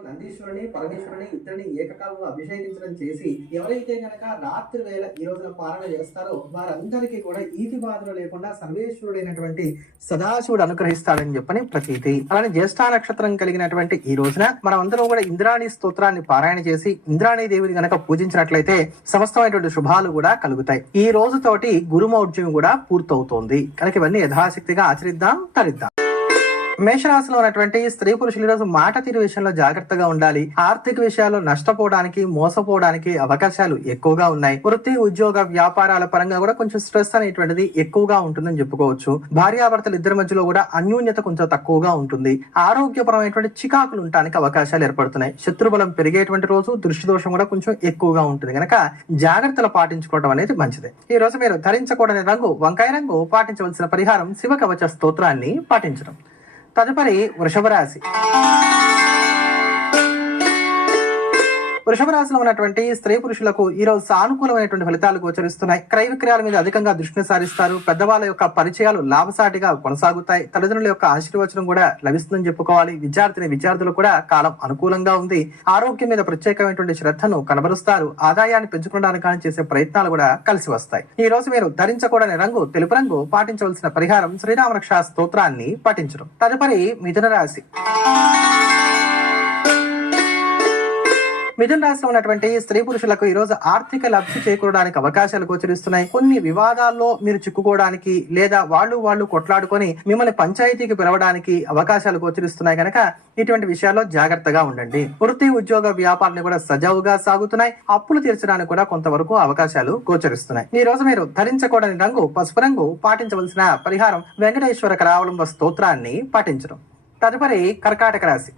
నందీశ్వరుని పరమేశ్వరుని ఇద్దరిని ఏకకాలంలో అభిషేకించడం చేసి ఎవరైతే గనక రాత్రి వేళ ఈ రోజున పాలన చేస్తారో వారందరికీ కూడా ఈతి బాధలు లేకుండా సర్వేశ్వరుడైనటువంటి సదాశివుడు అనుగ్రహిస్తాడని చెప్పని ప్రతీతి. అలానే జ్యేష్ఠ నక్షత్రం కలిగినటువంటి ఈ రోజున మనం అందరం కూడా ఇంద్రాణి స్తోత్రాన్ని పారాయణ చేసి ఇంద్రాణి దేవిని గనక పూజించినట్లయితే సమస్తమైనటువంటి శుభాలు కూడా కలుగుతాయి. ఈ రోజుతోటి గురుమౌఢ్యం కూడా పూర్తవుతోంది. కనుక ఇవన్నీ యథాశక్తిగా ఆచరిద్దాం తరిద్దాం. మేషరాశిలో ఉన్నటువంటి స్త్రీ పురుషులు ఈరోజు మాట తీరు విషయంలో జాగ్రత్తగా ఉండాలి. ఆర్థిక విషయాల్లో నష్టపోవడానికి మోసపోవడానికి అవకాశాలు ఎక్కువగా ఉన్నాయి. వృత్తి ఉద్యోగ వ్యాపారాల పరంగా కూడా కొంచెం స్ట్రెస్ అనేటువంటిది ఎక్కువగా ఉంటుందని చెప్పుకోవచ్చు. భార్యాభర్తలు ఇద్దరి మధ్యలో కూడా అన్యోన్యత కొంచెం తక్కువగా ఉంటుంది. ఆరోగ్యపరమైనటువంటి చికాకులు ఉండడానికి అవకాశాలు ఏర్పడుతున్నాయి. శత్రుబలం పెరిగేటువంటి రోజు దృష్టి దోషం కూడా కొంచెం ఎక్కువగా ఉంటుంది. కనుక జాగ్రత్తలు పాటించుకోవడం అనేది మంచిది. ఈ రోజు మీరు ధరించకూడని రంగు వంకాయ రంగు పాటించవలసిన పరిహారం శివ కవచ స్తోత్రాన్ని పాటించడం. తదుపరి వృషభ రాశి వృషభ రాశిలో ఉన్నటువంటి స్త్రీ పురుషులకు ఈ రోజు సానుకూలమైనటువంటి ఫలితాలు గోచరిస్తున్నాయి. క్రయ విక్రయాల మీద అధికంగా దృష్టిని సారిస్తారు. పెద్దవాళ్ళ యొక్క పరిచయాలు లాభసాటిగా కొనసాగుతాయి. తల్లిదండ్రుల యొక్క ఆశీర్వచనం కూడా లభిస్తుందని చెప్పుకోవాలి. విద్యార్థిని విద్యార్థులు కూడా కాలం అనుకూలంగా ఉంది. ఆరోగ్యం మీద ప్రత్యేకమైనటువంటి శ్రద్ధను కనబరుస్తారు. ఆదాయాన్ని పెంచుకోవడానికి కానీ చేసే ప్రయత్నాలు కూడా కలిసి వస్తాయి. ఈ రోజు మీరు ధరించకూడని రంగు తెలుపు రంగు పాటించవలసిన పరిహారం శ్రీరామరక్ష స్తోత్రాన్ని పాటించడం తదుపరి మిథున రాశి. మిథున రాశిలో ఉన్నటువంటి స్త్రీ పురుషులకు ఈ రోజు ఆర్థిక లబ్ధి చేకూరడానికి అవకాశాలు గోచరిస్తున్నాయి. కొన్ని వివాదాల్లో మీరు చిక్కుకోవడానికి లేదా వాళ్ళు వాళ్ళు కొట్లాడుకొని మిమ్మల్ని పంచాయతీకి పిలవడానికి అవకాశాలు గోచరిస్తున్నాయి కనుక ఇటువంటి విషయాల్లో జాగ్రత్తగా ఉండండి. వృత్తి ఉద్యోగ వ్యాపారాన్ని కూడా సజావుగా సాగుతున్నాయి. అప్పులు తీర్చడానికి కూడా కొంతవరకు అవకాశాలు గోచరిస్తున్నాయి. ఈ రోజు మీరు ధరించకూడని రంగు పసుపు రంగు పాటించవలసిన పరిహారం వెంకటేశ్వర కరావలంబ స్తోత్రాన్ని పాటించడం. తదుపరి కర్కాటక రాశి.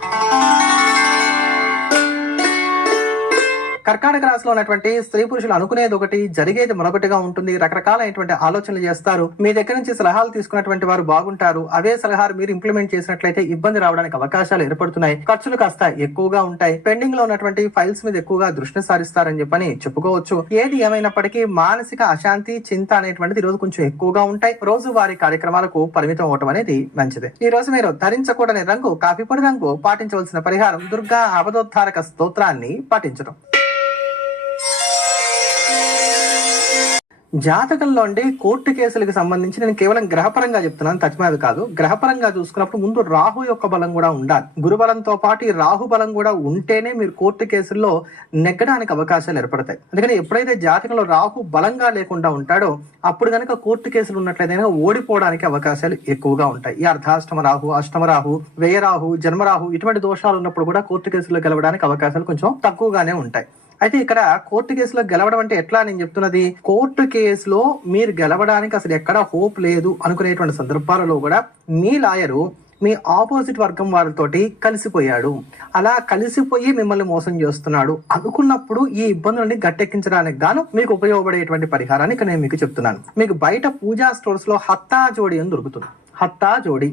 కర్కాటక రాశిలో ఉన్నటువంటి స్త్రీ పురుషులు అనుకునేది ఒకటి జరిగేది మరొకటిగా ఉంటుంది. రకరకాలైనటువంటి ఆలోచనలు చేస్తారు. మీ దగ్గర నుంచి సలహాలు తీసుకున్నటువంటి వారు బాగుంటారు. అవే సలహాలు మీరు ఇంప్లిమెంట్ చేసినట్లయితే ఇబ్బంది రావడానికి అవకాశాలు ఏర్పడుతున్నాయి. ఖర్చులు కాస్త ఎక్కువగా ఉంటాయి. పెండింగ్లో ఉన్నటువంటి ఫైల్స్ మీద ఎక్కువగా దృష్టి సారిస్తారని చెప్పని చెప్పుకోవచ్చు. ఏది ఏమైనప్పటికీ మానసిక అశాంతి చింత అనేటువంటిది ఈ రోజు కొంచెం ఎక్కువగా ఉంటాయి. రోజు వారి కార్యక్రమాలకు పరిమితం అవటం అనేది మంచిది. ఈ రోజు మీరు ధరించకూడని రంగు కాఫీ పొడి రంగు పాటించవలసిన పరిహారం దుర్గా అబదోద్ధారక స్తోత్రాన్ని పాటించడం జాతకంలో అండి కోర్టు కేసులకు సంబంధించి నేను కేవలం గ్రహపరంగా చెప్తున్నాను తచ్చిమాది కాదు. గ్రహపరంగా చూసుకున్నప్పుడు ముందు రాహు యొక్క బలం కూడా ఉండాలి. గురుబలంతో పాటు ఈ రాహు బలం కూడా ఉంటేనే మీరు కోర్టు కేసుల్లో నెగ్గడానికి అవకాశాలు ఏర్పడతాయి. అందుకని ఎప్పుడైతే జాతకంలో రాహు బలంగా లేకుండా ఉంటాడో అప్పుడు కనుక కోర్టు కేసులు ఉన్నట్లయితే ఓడిపోవడానికి అవకాశాలు ఎక్కువగా ఉంటాయి. ఈ అర్ధాష్టమ రాహు అష్టమ రాహు వ్యయరాహు జన్మరాహు ఇటువంటి దోషాలు ఉన్నప్పుడు కూడా కోర్టు కేసుల్లో గెలవడానికి అవకాశాలు కొంచెం తక్కువగానే ఉంటాయి. అయితే ఇక్కడ కోర్టు కేసులో గెలవడం అంటే ఎట్లా నేను చెప్తున్నది? కోర్టు కేసులో మీరు గెలవడానికి అసలు ఎక్కడ హోప్ లేదు అనుకునేటువంటి సందర్భాలలో కూడా మీ లాయరు మీ ఆపోజిట్ వర్గం వారితోటి కలిసిపోయాడు. అలా కలిసిపోయి మిమ్మల్ని మోసం చేస్తున్నాడు. అనుకున్నప్పుడు ఈ ఇబ్బందులని గట్టెక్కించడానికి గాను మీకు ఉపయోగపడేటువంటి పరిహారాన్ని ఇక్కడ నేను మీకు చెప్తున్నాను. మీకు బయట పూజా స్టోర్స్లో హత్తా జోడి అని దొరుకుతుంది. హత్తా జోడి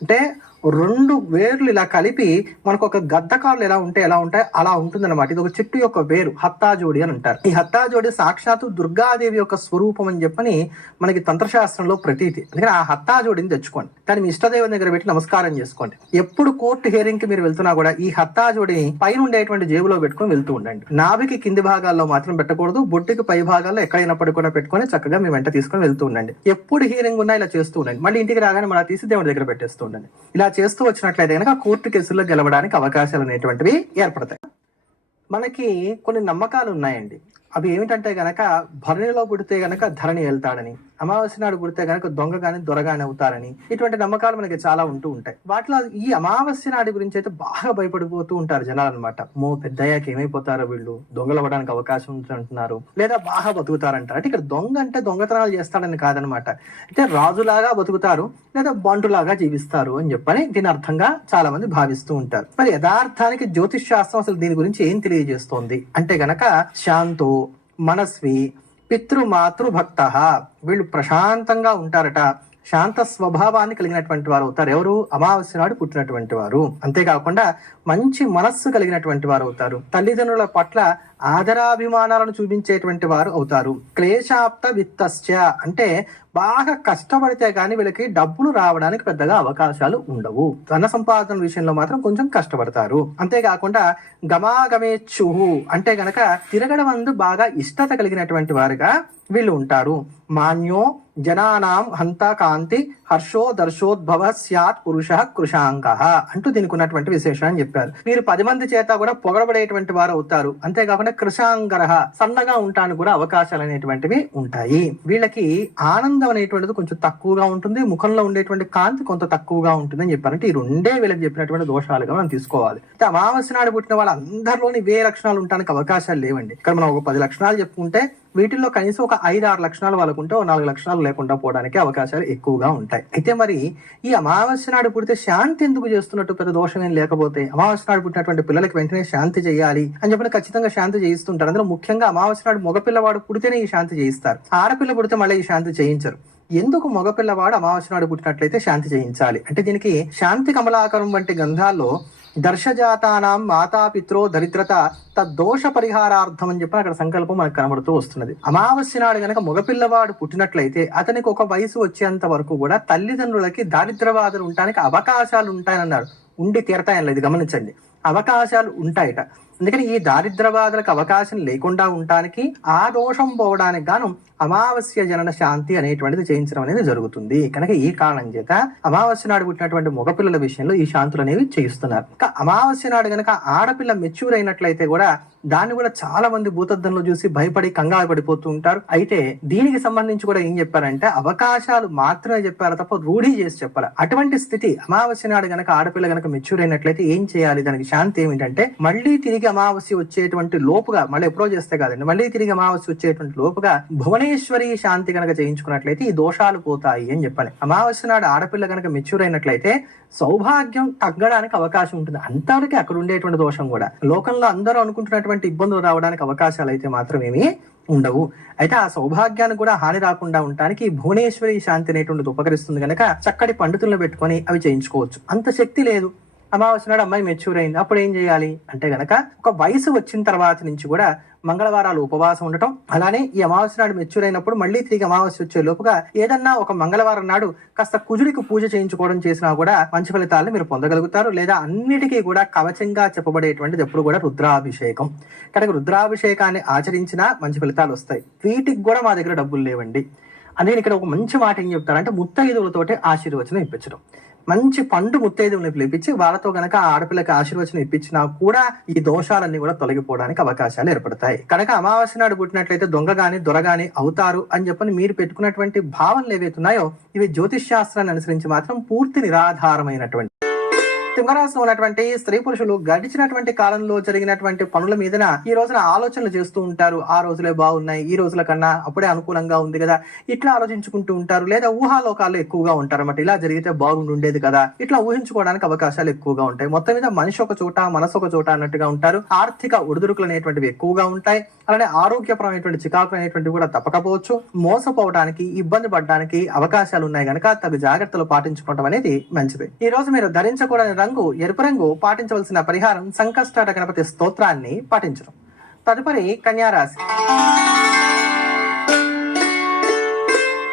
అంటే రెండు వేర్లు ఇలా కలిపి మనకు ఒక గద్దకాళ్ళు ఎలా ఉంటే ఎలా ఉంటాయి అలా ఉంటుంది అనమాట ఇది ఒక చెట్టు యొక్క వేరు హత్తాజోడి అని అంటారు. ఈ హత్తాజోడి సాక్షాత్తు దుర్గాదేవి యొక్క స్వరూపం అని చెప్పని మనకి తంత్రశాస్త్రంలో ప్రతీతి. అందుకని ఆ హత్తాజోడిని తెచ్చుకోండి. కానీ మీ ఇష్టదేవుని దగ్గర పెట్టి నమస్కారం చేసుకోండి. ఎప్పుడు కోర్టు హియరింగ్కి మీరు వెళ్తున్నా కూడా ఈ హత్తాజోడిని పైన ఉండేటువంటి జేబులో పెట్టుకొని వెళ్తూ ఉండండి. నాభికి కింది భాగాల్లో మాత్రం పెట్టకూడదు బొట్టికి పై భాగాల్లో ఎక్కడైనా కూడా పెట్టుకొని చక్కగా మీ వెంట తీసుకొని వెళ్తూ ఉండండి. ఎప్పుడు హియరింగ్ ఉన్నా ఇలా చేస్తూ ఉండండి. మళ్ళీ ఇంటికి రాగానే మళ్ళీ తీసి దేవుడి దగ్గర పెట్టేస్తూ ఉండండి. ఇలా చేస్తూ వచ్చినట్లయితే కనుక కోర్టు కేసుల్లో గెలవడానికి అవకాశాలు అనేటువంటివి ఏర్పడతాయి. మనకి కొన్ని నమ్మకాలు ఉన్నాయండి. అవి ఏమిటంటే గనక భరణిలో పుడితే గనక ధరణి వెళ్తాడని. అమావాస్య నాడు పుడితే గనక దొంగ గాని దొరగాని అవుతారని ఇటువంటి నమ్మకాలు మనకి చాలా ఉంటూ ఉంటాయి. వాటిలో ఈ అమావాస్య నాడి గురించి అయితే బాగా భయపడిపోతూ ఉంటారు జనాలు అనమాట మో పెద్దయ్యాక ఏమైపోతారో వీళ్ళు? దొంగలు అవ్వడానికి అవకాశం ఉంది అంటున్నారు లేదా బాగా బతుకుతారంటారు? అంటే ఇక్కడ దొంగ అంటే దొంగతనాలు చేస్తాడని కాదనమాట అంటే రాజులాగా బతుకుతారు లేదా బంటులాగా జీవిస్తారు అని చెప్పని దీని అర్థంగా చాలా మంది భావిస్తూ ఉంటారు. మరి యథార్థానికి జ్యోతిష్ శాస్త్రం అసలు దీని గురించి ఏం తెలియజేస్తోంది? అంటే గనక శాంతో మనస్వి పితృమాతృ భక్త వీళ్ళు ప్రశాంతంగా ఉంటారట. శాంత స్వభావాన్ని కలిగినటువంటి వారు అవుతారు. ఎవరు? అమావాస్య నాడు పుట్టినటువంటి వారు. అంతేకాకుండా మంచి మనస్సు కలిగినటువంటి వారు అవుతారు. తల్లిదండ్రుల పట్ల ఆదరాభిమానాలను చూపించేటువంటి వారు అవుతారు. క్లేశాప్త విత్తశ్చ అంటే బాగా కష్టపడితే కానీ వీళ్ళకి డబ్బులు రావడానికి పెద్దగా అవకాశాలు ఉండవు. ధన సంపాదన విషయంలో మాత్రం కొంచెం కష్టపడతారు. అంతేకాకుండా గమాగమేచ్చుహు అంటే గనక తిరగడం అందు బాగా ఇష్టత కలిగినటువంటి వారుగా వీళ్ళు ఉంటారు. మాన్యో జనానాం హంత కాంతి హర్షో దర్శోద్భవ స్యాత్ పురుష కృషాంక అంటూ దీనికి ఉన్నటువంటి విశేషం అని చెప్పారు. వీరు పది మంది చేత కూడా పొగడబడేటువంటి వారు అవుతారు. అంతేకాకుండా కృషాంగర సన్నగా ఉంటానికి కూడా అవకాశాలు అనేటువంటివి ఉంటాయి. వీళ్ళకి ఆనందం అనేటువంటిది కొంచెం తక్కువగా ఉంటుంది. ముఖంలో ఉండేటువంటి కాంతి కొంత తక్కువగా ఉంటుంది అని ఈ రెండే వీళ్ళకి చెప్పినటువంటి దోషాలుగా మనం తీసుకోవాలి. అయితే అమావాస్య నాడు పుట్టిన వాళ్ళందరిలోని వే లక్షణాలు ఉండడానికి అవకాశాలు లేవండి. ఇక్కడ మనం ఒక పది లక్షణాలు చెప్పుకుంటే వీటిల్లో కనీసం ఒక ఐదు ఆరు లక్షణాలు వాళ్ళకుంటే ఓ నాలుగు లక్షణాలు లేకుండా పోవడానికి అవకాశాలు ఎక్కువగా ఉంటాయి. అయితే మరి ఈ అమావాస్య నాడు పుడితే శాంతి ఎందుకు చేస్తున్నట్టు పెద్ద దోషం ఏం లేకపోతే? అమావాస్య నాడు పుట్టినటువంటి పిల్లలకి వెంటనే శాంతి చేయాలి అని చెప్పిన ఖచ్చితంగా శాంతి చేయిస్తుంటారు. అందులో ముఖ్యంగా అమావాస్య నాడు మగపిల్లవాడు పుడితేనే ఈ శాంతి చేయిస్తారు. ఆడపిల్ల పుడితే మళ్ళీ ఈ శాంతి చేయించరు. ఎందుకు మగపిల్లవాడు అమావాస్య నాడు పుట్టినట్లయితే శాంతి చేయించాలి? అంటే దీనికి శాంతి కమలాకరం వంటి గ్రంథాల్లో దర్శజాతానాం మాతాపిత్రో దరిద్రత తద్దోష పరిహారార్థం అని చెప్పి అక్కడ సంకల్పం మనకు కనబడుతూ వస్తున్నది. అమావాస్య నాడు గనక మగపిల్లవాడు పుట్టినట్లయితే అతనికి ఒక వయసు వచ్చేంత వరకు కూడా తల్లిదండ్రులకి దారిద్రవాదులు ఉండడానికి అవకాశాలు ఉంటాయన్నారు ఉండి తీరతాయని ఇది గమనించండి. అవకాశాలు ఉంటాయట. అందుకని ఈ దారిద్రవాదులకు అవకాశం లేకుండా ఉండటానికి ఆ దోషం పోవడానికి గాను అమావాస్య జనన శాంతి అనేటువంటిది చేయించడం అనేది జరుగుతుంది. కనుక ఈ కారణం చేత అమావాస్య నాడు పుట్టినటువంటి మగపిల్లల విషయంలో ఈ శాంతులు అనేవి చేయిస్తున్నారు. ఇంకా అమావాస్య నాడు గనక ఆడపిల్ల మెచ్యూర్ అయినట్లయితే కూడా దాన్ని కూడా చాలా మంది భూతద్దంలో చూసి భయపడి కంగారు పడిపోతూ ఉంటారు. అయితే దీనికి సంబంధించి కూడా ఏం చెప్పారంటే అవకాశాలు మాత్రమే చెప్పారు తప్ప రూఢి చేసి చెప్పాలి అటువంటి స్థితి అమావాస్య నాడు గనక ఆడపిల్ల గనక మెచ్యూర్ అయినట్లయితే ఏం చేయాలి? దానికి శాంతి ఏమిటంటే మళ్ళీ తిరిగి అమావాస్య వచ్చేటువంటి లోపుగా మళ్ళీ ఎప్పుడో చేస్తే కాదండి మళ్ళీ తిరిగి అమావాస్య వచ్చేటువంటి లోపుగా భువన భువనేశ్వరి శాంతి గనక చేయించుకున్నట్లయితే ఈ దోషాలు పోతాయి అని చెప్పాలి. అమావాస్య నాడు ఆడపిల్ల గనక మెచ్యూర్ అయినట్లయితే సౌభాగ్యం తగ్గడానికి అవకాశం ఉంటుంది. అంతవరకు అక్కడ ఉండేటువంటి దోషం కూడా. లోకంలో అందరూ అనుకుంటున్నటువంటి ఇబ్బందులు రావడానికి అవకాశాలు అయితే మాత్రమేమి ఉండవు. అయితే ఆ సౌభాగ్యానికి కూడా హాని రాకుండా ఉండటానికి భువనేశ్వరి శాంతి అనేటువంటిది ఉపకరిస్తుంది కనుక చక్కటి పండితులను పెట్టుకొని అవి చేయించుకోవచ్చు. అంత శక్తి లేదు. అమావాస్య నాడు అమ్మాయి మెచ్యూర్ అయింది. అప్పుడు ఏం చేయాలి? అంటే గనక ఒక వయసు వచ్చిన తర్వాత నుంచి కూడా మంగళవారాలు ఉపవాసం ఉండటం అలానే ఈ అమావాస్య నాడు మెచ్యూర్ అయినప్పుడు మళ్ళీ తిరిగి అమావాస్య వచ్చే లోపుగా ఏదన్నా ఒక మంగళవారం నాడు కాస్త కుజుడికి పూజ చేయించుకోవడం చేసినా కూడా మంచి ఫలితాలను మీరు పొందగలుగుతారు. లేదా అన్నిటికీ కూడా కవచంగా చెప్పబడేటువంటిది ఎప్పుడు కూడా రుద్రాభిషేకం. కనుక రుద్రాభిషేకాన్ని ఆచరించినా మంచి ఫలితాలు వస్తాయి. వీటికి కూడా మా దగ్గర డబ్బులు లేవండి. అందుకని ఇక్కడ ఒక మంచి మాట ఏం చెప్తారంటే ముత్తైదువులతోటి ఆశీర్వచనం ఇప్పించడం. మంచి పండు ముత్తైదువుని పిలిపించి వాళ్ళతో గనక ఆడపిల్లకి ఆశీర్వచనం ఇప్పించినా కూడా ఈ దోషాలన్నీ కూడా తొలగిపోవడానికి అవకాశాలు ఏర్పడతాయి. కనుక అమావాస్య నాడు పుట్టినట్లయితే దొంగ గాని దొర గాని అవుతారు అని చెప్పని మీరు పెట్టుకున్నటువంటి భావనలు ఏవైతున్నాయో ఇవి జ్యోతిష్ శాస్త్రాన్ని అనుసరించి మాత్రం పూర్తి నిరాధారమైనటువంటి సింహరాశిలో ఉన్నటువంటి స్త్రీ పురుషులు గడిచినటువంటి కాలంలో జరిగినటువంటి పనుల మీదన ఈ రోజున ఆలోచనలు చేస్తూ ఉంటారు. ఆ రోజులే బాగున్నాయి ఈ రోజుల కన్నా అప్పుడే అనుకూలంగా ఉంది కదా. ఇట్లా ఆలోచించుకుంటూ ఉంటారు. లేదా ఊహాలోకాల్లో ఎక్కువగా ఉంటారు అన్నమాట ఇలా జరిగితే బాగుండేది కదా. ఇట్లా ఊహించుకోవడానికి అవకాశాలు ఎక్కువగా ఉంటాయి. మొత్తం మీద మనిషి ఒక చోట మనసు ఒక చోట అన్నట్టుగా ఉంటారు. ఆర్థిక ఒడిదుడుకులు అనేటువంటివి ఎక్కువగా ఉంటాయి. అలానే ఆరోగ్యపరమైనటువంటి చికాకులు అనేటువంటివి కూడా తప్పకపోవచ్చు. మోసపోవడానికి ఇబ్బంది పడడానికి అవకాశాలు ఉన్నాయి గనక తగు జాగ్రత్తలు పాటించుకోవడం అనేది మంచిది. ఈ రోజు మీరు ధరించకూడని రంగు ఎరుపు రంగు పాటించవలసిన పరిహారం సంకష్టాట గణపతి స్తోత్రాన్ని పాటించడం తదుపరి కన్యారాశి.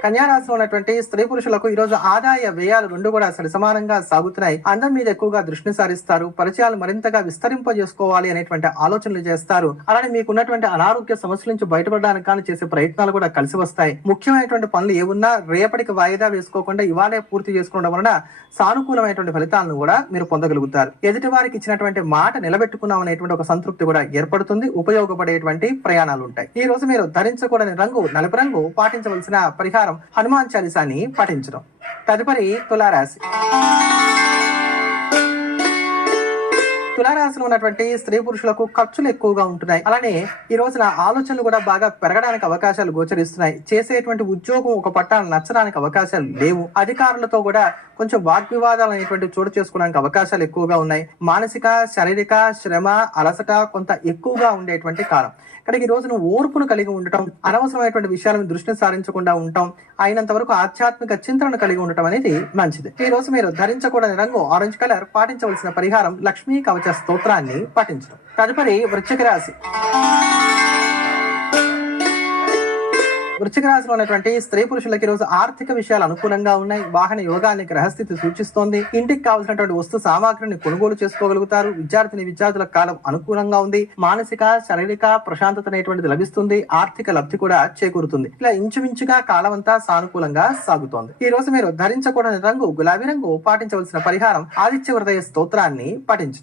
కన్యారాశిలో ఉన్నటువంటి స్త్రీ పురుషులకు ఈ రోజు ఆదాయ వ్యయాలు రెండు కూడా సరి సమానంగా సాగుతున్నాయి. అందం మీద ఎక్కువగా దృష్టిని సారిస్తారు. పరిచయాలు మరింతగా విస్తరింపజేసుకోవాలి అనేటువంటి ఆలోచనలు చేస్తారు. అలానే మీకున్నటువంటి అనారోగ్య సమస్యల నుంచి బయటపడడానికి కానీ చేసే ప్రయత్నాలు కూడా కలిసి వస్తాయి. ముఖ్యమైనటువంటి పనులు ఏమున్నా రేపటికి వాయిదా వేసుకోకుండా ఇవాళే పూర్తి చేసుకోవడం వలన సానుకూలమైనటువంటి ఫలితాలను కూడా మీరు పొందగలుగుతారు. ఎదుటి వారికి ఇచ్చినటువంటి మాట నిలబెట్టుకున్నాం అనేటువంటి ఒక సంతృప్తి కూడా ఏర్పడుతుంది. ఉపయోగపడేటువంటి ప్రయాణాలు ఉంటాయి. ఈ రోజు మీరు ధరించకూడని రంగు నలుపు రంగు పాటించవలసిన పరిహారం హనుమాన్ చాలీసాని పాటించడం తదుపరి తులారాశి. తులారాశిలో ఉన్నటువంటి స్త్రీ పురుషులకు ఖర్చులు ఎక్కువగా ఉంటున్నాయి. అలానే ఈ రోజున ఆలోచనలు కూడా బాగా పెరగడానికి అవకాశాలు గోచరిస్తున్నాయి. చేసేటువంటి ఉద్యోగం ఒక పట్టాలు నచ్చడానికి అవకాశాలు లేవు. అధికారులతో కూడా కొంచెం వాగ్వివాదాలు అనేటువంటి చోటు చేసుకోవడానికి అవకాశాలు ఎక్కువగా ఉన్నాయి. మానసిక శారీరక శ్రమ అలసట కొంత ఎక్కువగా ఉండేటువంటి కాలం. కానీ ఈ రోజున ఓర్పును కలిగి ఉండటం అనవసరమైనటువంటి విషయాలను దృష్టిని సారించకుండా ఉండటం అయినంత వరకు ఆధ్యాత్మిక చింతనను కలిగి ఉండటం అనేది మంచిది. ఈ రోజు మీరు ధరించకూడని రంగు ఆరెంజ్ కలర్ పాటించవలసిన పరిహారం లక్ష్మీ కవచ స్తోత్రాన్ని పాటించడం. తదుపరి వృశ్చిక రాశి. వృశ్చిక రాశిలో ఉన్నటువంటి స్త్రీ పురుషులకి రోజు ఆర్థిక విషయాలు అనుకూలంగా ఉన్నాయి. వాహన యోగాన్ని గ్రహస్థితి సూచిస్తోంది. ఇంటికి కావాల్సినటువంటి వస్తు సామాగ్రిని కొనుగోలు చేసుకోగలుగుతారు. విద్యార్థిని విద్యార్థుల కాలం అనుకూలంగా ఉంది. మానసిక శారీరక ప్రశాంతత అనేటువంటిది లభిస్తుంది. ఆర్థిక లబ్ధి కూడా చేకూరుతుంది. ఇలా ఇంచుమించుగా కాలం అంతా సానుకూలంగా సాగుతోంది. ఈ రోజు మీరు ధరించకూడని రంగు గులాబీ రంగు పాటించవలసిన పరిహారం ఆదిత్య హృదయ స్తోత్రాన్ని పఠించు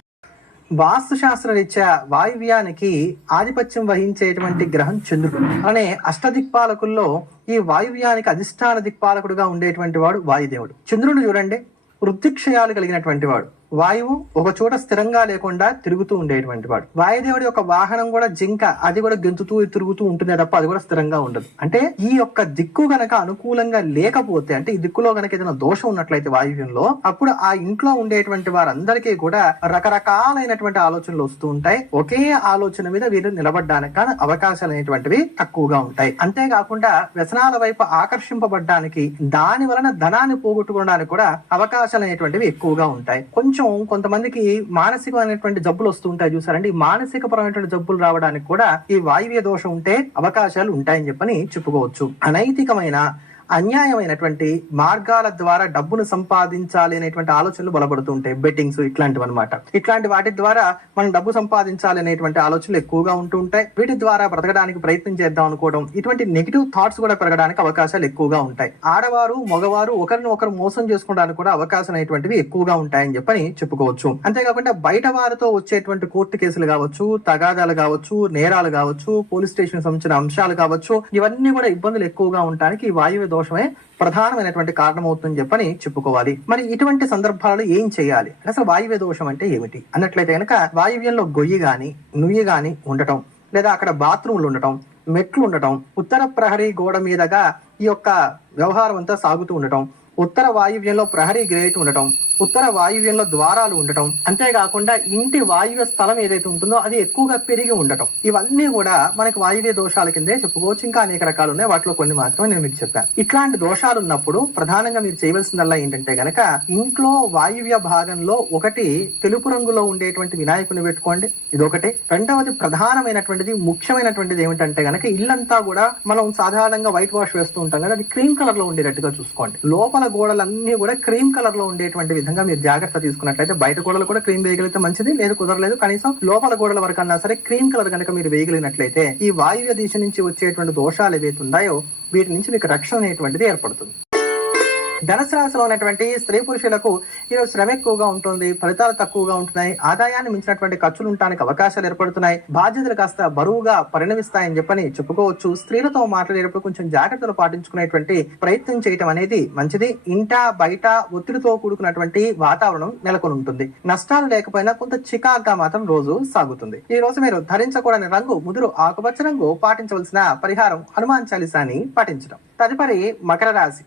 వాస్తు శాస్త్ర రీత్యా వాయువ్యానికి ఆధిపత్యం వహించేటువంటి గ్రహం చంద్రుడు అనే అష్టదిక్పాలకుల్లో ఈ వాయువ్యానికి అధిష్టాన దిక్పాలకుడుగా ఉండేటువంటి వాడు వాయుదేవుడు. చంద్రుడు చూడండి వృద్ధిక్షయాలు కలిగినటువంటి వాడు. వాయువు ఒక చోట స్థిరంగా లేకుండా తిరుగుతూ ఉండేటువంటి వాడు. వాయుదేవుడి యొక్క వాహనం కూడా జింక అది కూడా గెంతుతూ తిరుగుతూ ఉంటుందే తప్ప అది కూడా స్థిరంగా ఉండదు. అంటే ఈ యొక్క దిక్కు గనక అనుకూలంగా లేకపోతే అంటే ఈ దిక్కులో గనక ఏదైనా దోషం ఉన్నట్లయితే వాయువ్యంలో అప్పుడు ఆ ఇంట్లో ఉండేటువంటి వారందరికీ కూడా రకరకాలైనటువంటి ఆలోచనలు వస్తూ ఉంటాయి. ఒకే ఆలోచన మీద వీరు నిలబడడానికి కానీ అవకాశాలు అనేటువంటివి తక్కువగా ఉంటాయి. అంతేకాకుండా వ్యసనాల వైపు ఆకర్షింపబడడానికి దాని వలన ధనాన్ని పోగొట్టుకోవడానికి కూడా అవకాశాలు అనేటువంటివి ఎక్కువగా ఉంటాయి. కొంచెం కొంతమందికి మానసికమైనటువంటి జబ్బులు వస్తూ ఉంటాయి చూసారండి. ఈ మానసిక పరమైనటువంటి జబ్బులు రావడానికి కూడా ఈ వాయువ్య దోషం ఉంటే అవకాశాలు ఉంటాయని చెప్పని చెప్పుకోవచ్చు. అనైతికమైన అన్యాయమైనటువంటి మార్గాల ద్వారా డబ్బును సంపాదించాలి అనేటువంటి ఆలోచనలు బలపడుతూ ఉంటాయి బెట్టింగ్స్ ఇట్లాంటివి అనమాట ఇట్లాంటి వాటి ద్వారా మనం డబ్బు సంపాదించాలి అనేటువంటి ఆలోచనలు ఎక్కువగా ఉంటూ ఉంటాయి వీటి ద్వారా బ్రతకడానికి ప్రయత్నం చేద్దాం అనుకోవడం ఇటువంటి నెగిటివ్ థాట్స్ కూడా పెరగడానికి అవకాశాలు ఎక్కువగా ఉంటాయి. ఆడవారు మగవారు ఒకరిని ఒకరు మోసం చేసుకోవడానికి కూడా అవకాశం అనేటువంటివి ఎక్కువగా ఉంటాయని చెప్పని చెప్పుకోవచ్చు. అంతేకాకుండా బయట వారితో వచ్చేటువంటి కోర్టు కేసులు కావచ్చు తగాదాలు కావచ్చు నేరాలు కావచ్చు పోలీస్ స్టేషన్ సంబంధించిన అంశాలు కావచ్చు ఇవన్నీ కూడా ఇబ్బందులు ఎక్కువగా ఉండడానికి వాయువు వాయువ్య దోషమే ప్రధానమైనటువంటి కారణం అవుతుందని చెప్పని చెప్పుకోవాలి. మరి ఇటువంటి సందర్భాలలో ఏం చేయాలి? అసలు వాయువ్య దోషం అంటే ఏమిటి? అన్నట్లయితే కనుక వాయువ్యంలో గొయ్యి గాని నుయ్యి గాని ఉండటం లేదా అక్కడ బాత్రూమ్లు ఉండటం మెట్లు ఉండటం ఉత్తర ప్రహరీ గోడ మీదగా ఈ యొక్క వ్యవహారం అంతా సాగుతూ ఉండటం ఉత్తర వాయువ్యంలో ప్రహరీ గ్రేట్ ఉండటం ఉత్తర వాయువ్యంలో ద్వారాలు ఉండటం అంతేకాకుండా ఇంటి వాయువ్య స్థలం ఏదైతే ఉంటుందో అది ఎక్కువగా పెరిగి ఉండటం. ఇవన్నీ కూడా మనకు వాయువ్య దోషాల కిందే చెప్పుకోవచ్చు. ఇంకా అనేక రకాలు ఉన్నాయి. వాటిలో కొన్ని మాత్రమే నేను మీకు చెప్పాను. ఇట్లాంటి దోషాలు ఉన్నప్పుడు ప్రధానంగా మీరు చేయవలసిందల్లా ఏంటంటే గనక ఇంట్లో వాయువ్య భాగంలో ఒకటి తెలుపు రంగులో ఉండేటువంటి వినాయకుని పెట్టుకోండి. ఇదొకటి. రెండవది ప్రధానమైనటువంటిది ముఖ్యమైనటువంటిది ఏమిటంటే గనక ఇల్లంతా కూడా మనం సాధారణంగా వైట్ వాష్ వేస్తూ ఉంటాం కదా అది క్రీమ్ కలర్లో ఉండేటట్టుగా చూసుకోండి. లోపల గోడలన్నీ కూడా క్రీమ్ కలర్లో ఉండేటువంటి విధంగా మీరు జాగ్రత్త తీసుకున్నట్లయితే బయట గోడలు కూడా క్రీమ్ వేయగలిగితే మంచిది లేదు కుదరలేదు. కనీసం లోపల గోడల వరకు అన్నా సరే క్రీమ్ కలర్ కనుక మీరు వేయగలిగినట్లయితే ఈ వాయువ్య దిశ నుంచి వచ్చేటువంటి దోషాలు ఏవైతే ఉన్నాయో వీటి నుంచి మీకు రక్షణ అనేటువంటిది ఏర్పడుతుంది. ధనుసు రాశిలో ఉన్నటువంటి స్త్రీ పురుషులకు ఈరోజు శ్రమ ఎక్కువగా ఉంటుంది ఫలితాలు తక్కువగా ఉంటున్నాయి ఆదాయాన్ని మించినటువంటి ఖర్చులు ఉండడానికి అవకాశాలు ఏర్పడుతున్నాయి బాధ్యతలు కాస్త బరువుగా పరిణమిస్తాయని చెప్పని చెప్పుకోవచ్చు. స్త్రీలతో మాట్లాడేటప్పుడు కొంచెం జాగ్రత్తలు పాటించుకునేటువంటి ప్రయత్నం చేయటం అనేది మంచిది. ఇంట బయట ఒత్తిడితో కూడుకున్నటువంటి వాతావరణం నెలకొని ఉంటుంది నష్టాలు లేకపోయినా కొంత చికాగ్గా మాత్రం రోజు సాగుతుంది. ఈ రోజు మీరు ధరించకూడని రంగు ముదురు ఆకుపచ్చ రంగు పాటించవలసిన పరిహారం హనుమాన్ చాలీసాని పాటించడం. తదుపరి మకర రాశి.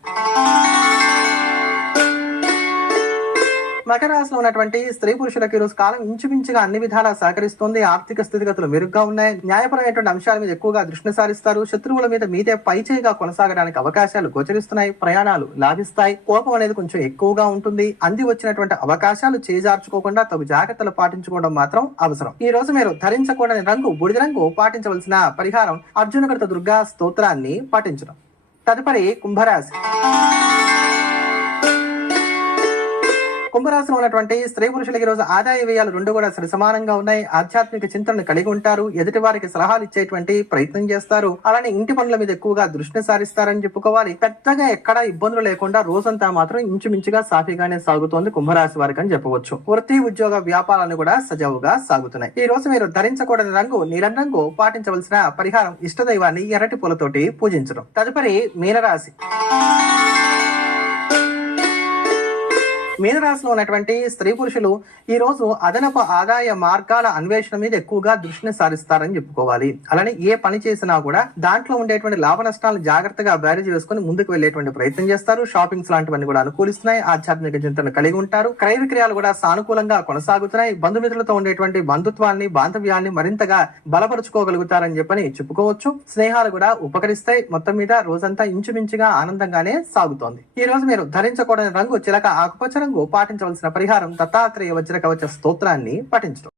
మకర రాశిలో ఉన్నటువంటి స్త్రీ పురుషులకు ఈరోజు కాలం ఇంచుమించుగా అన్ని విధాలా సహకరిస్తోంది. ఆర్థిక స్థితిగతులు మెరుగ్గా ఉన్నాయి. న్యాయపరమైనటువంటి అంశాల మీద ఎక్కువగా దృష్టి సారిస్తారు. శత్రువుల మీద మీదే పైచేయిగా కొనసాగడానికి అవకాశాలు గోచరిస్తున్నాయి. ప్రయాణాలు లాభిస్తాయి. కోపం అనేది కొంచెం ఎక్కువగా ఉంటుంది. అంది వచ్చినటువంటి అవకాశాలు చేజార్చుకోకుండా తగు జాగ్రత్తలు పాటించుకోవడం మాత్రం అవసరం. ఈ రోజు మీరు ధరించకూడని రంగు బూడిద రంగు పాటించవలసిన పరిహారం అర్జునకృత దుర్గా స్తోత్రాన్ని పాటించడం. తదుపరి కుంభరాశి. కుంభరాశిలో ఉన్నటువంటి స్త్రీ పురుషులకి ఈ రోజు ఆదాయ వ్యయాలు రెండు కూడా సరిసమానంగా ఉన్నాయి. ఆధ్యాత్మిక చింతనను కలిగి ఉంటారు. ఎదుటి వారికి సలహాలు ఇచ్చేటువంటి ప్రయత్నం చేస్తారు. అలానే ఇంటి పనుల మీద ఎక్కువగా దృష్టిని సారిస్తారని చెప్పుకోవాలి. పెద్దగా ఎక్కడ ఇబ్బందులు లేకుండా రోజంతా మాత్రం ఇంచుమించుగా సాఫీగానే సాగుతోంది కుంభరాశి వారికి అని చెప్పవచ్చు. వృత్తి ఉద్యోగ వ్యాపారాలు కూడా సజావుగా సాగుతున్నాయి. ఈ రోజు మీరు ధరించకూడని రంగు నీలం రంగు పాటించవలసిన పరిహారం ఇష్టదైవాన్ని ఎర్రటి పూలతోటి పూజించడం. తదుపరి మీనరాశి. మీనరాశిలో ఉన్నటువంటి స్త్రీ పురుషులు ఈ రోజు అదనపు ఆదాయ మార్గాల అన్వేషణ మీద ఎక్కువగా దృష్టిని సారిస్తారని చెప్పుకోవాలి. అలానే ఏ పని చేసినా కూడా దాంట్లో ఉండేటువంటి లాభ నష్టాలను జాగ్రత్తగా బ్యారేజ్ వేసుకుని ముందుకు వెళ్ళేటువంటి ప్రయత్నం చేస్తారు. షాపింగ్స్ లాంటివన్నీ కూడా అనుకూలిస్తున్నాయి. ఆధ్యాత్మిక చింతన కలిగి ఉంటారు. క్రయ విక్రయాలు కూడా సానుకూలంగా కొనసాగుతున్నాయి. బంధుమిత్రులతో ఉండేటువంటి బంధుత్వాన్ని బాంధవ్యాన్ని మరింతగా బలపరుచుకోగలుగుతారని చెప్పని చెప్పుకోవచ్చు. స్నేహాలు కూడా ఉపకరిస్తాయి. మొత్తం మీద రోజంతా ఇంచుమించుగా ఆనందంగానే సాగుతోంది. ఈ రోజు మీరు ధరించకూడని రంగు చిలక ఆకుపచ్చ రంగు పాటించవలసిన పరిహారం దత్తాత్రేయ వజ్ర కవచ స్తోత్రాన్ని పఠించడం.